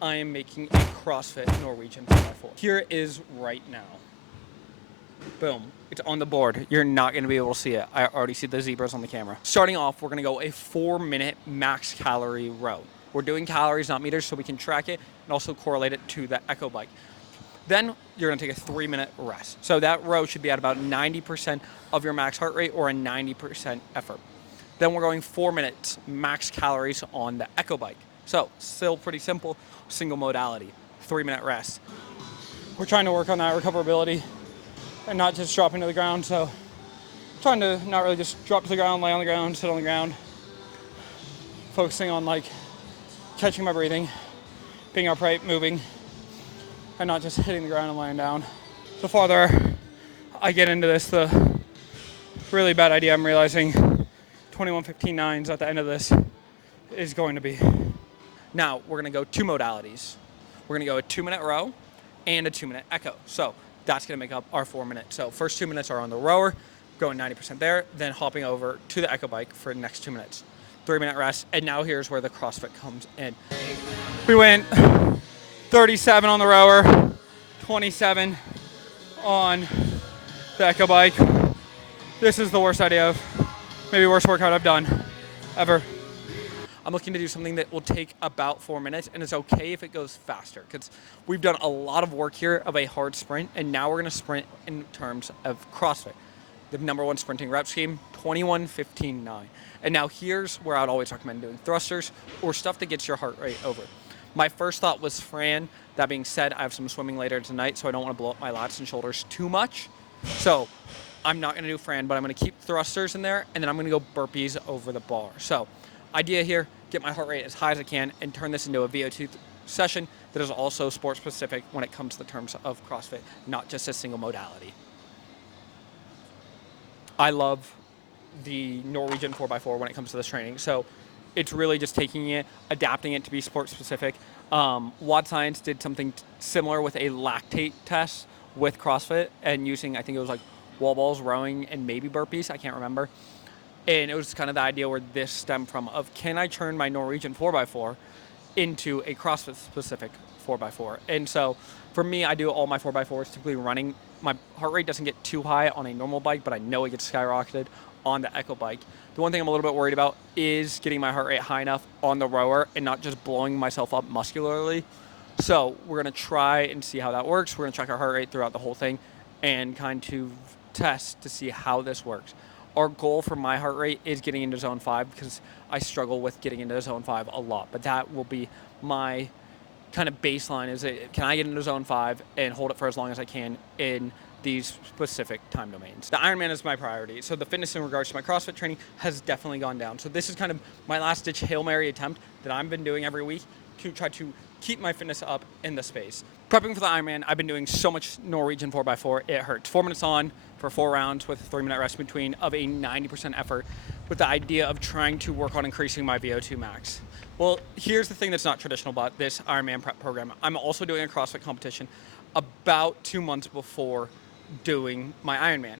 I am making a CrossFit Norwegian 4x4. Here is right now. Boom. It's on the board. You're not going to be able to see it. I already see the zebras on the camera. Starting off, we're going to go a 4-minute max calorie row. We're doing calories, not meters, so we can track it and also correlate it to the Echo Bike. Then you're going to take a 3-minute rest. So that row should be at about 90% of your max heart rate or a 90% effort. Then we're going 4 minutes max calories on the Echo Bike. So still pretty simple, single modality, 3-minute rest. We're trying to work on that recoverability and not just dropping to the ground. So trying to not really just drop to the ground, lay on the ground, sit on the ground. Focusing on like catching my breathing, being upright, moving, and not just hitting the ground and laying down. The farther I get into this, the really bad idea I'm realizing 21:15.9s at the end of this is going to be. Now we're gonna go 2 modalities. We're gonna go a 2-minute row and a 2-minute echo. So that's gonna make up our 4 minutes. So first 2 minutes are on the rower, going 90% there, then hopping over to the Echo Bike for the next 2 minutes. 3-minute rest, and now here's where the CrossFit comes in. We went 37 on the rower, 27 on the Echo Bike. This is the worst idea of, maybe worst workout I've done ever. I'm looking to do something that will take about 4 minutes, and it's okay if it goes faster, because we've done a lot of work here of a hard sprint, and now we're gonna sprint in terms of CrossFit. The #1 sprinting rep scheme, 21:15.9. And now here's where I'd always recommend doing thrusters or stuff that gets your heart rate over. My first thought was Fran. That being said, I have some swimming later tonight, so I don't want to blow up my lats and shoulders too much. So I'm not gonna do Fran, but I'm gonna keep thrusters in there, and then I'm gonna go burpees over the bar. So idea here, get my heart rate as high as I can and turn this into a Vo2 session that is also sport specific when it comes to the terms of CrossFit, not just a single modality. I love the Norwegian 4x4 when it comes to this training. So it's really just taking it, adapting it to be sport specific. Wad Science did something similar with a lactate test with CrossFit and using, I think it was like wall balls, rowing, and maybe burpees, I can't remember. And it was kind of the idea where this stemmed from of, can I turn my Norwegian 4x4 into a CrossFit specific 4x4? And so for me, I do all my 4x4s typically running. My heart rate doesn't get too high on a normal bike, but I know it gets skyrocketed on the Echo Bike. The one thing I'm a little bit worried about is getting my heart rate high enough on the rower and not just blowing myself up muscularly. So we're gonna try and see how that works. We're gonna check our heart rate throughout the whole thing and kind of test to see how this works. Our goal for my heart rate is getting into zone 5 because I struggle with getting into zone 5 a lot, but that will be my kind of baseline is, can I get into zone 5 and hold it for as long as I can in these specific time domains. The Ironman is my priority, so the fitness in regards to my CrossFit training has definitely gone down. So this is kind of my last ditch Hail Mary attempt that I've been doing every week to try to keep my fitness up in the space. Prepping for the Ironman, I've been doing so much Norwegian 4x4, it hurts. 4 minutes on for 4 rounds with a 3-minute rest in between of a 90% effort with the idea of trying to work on increasing my VO2 max. Well, here's the thing that's not traditional about this Ironman prep program. I'm also doing a CrossFit competition about 2 months before doing my Ironman.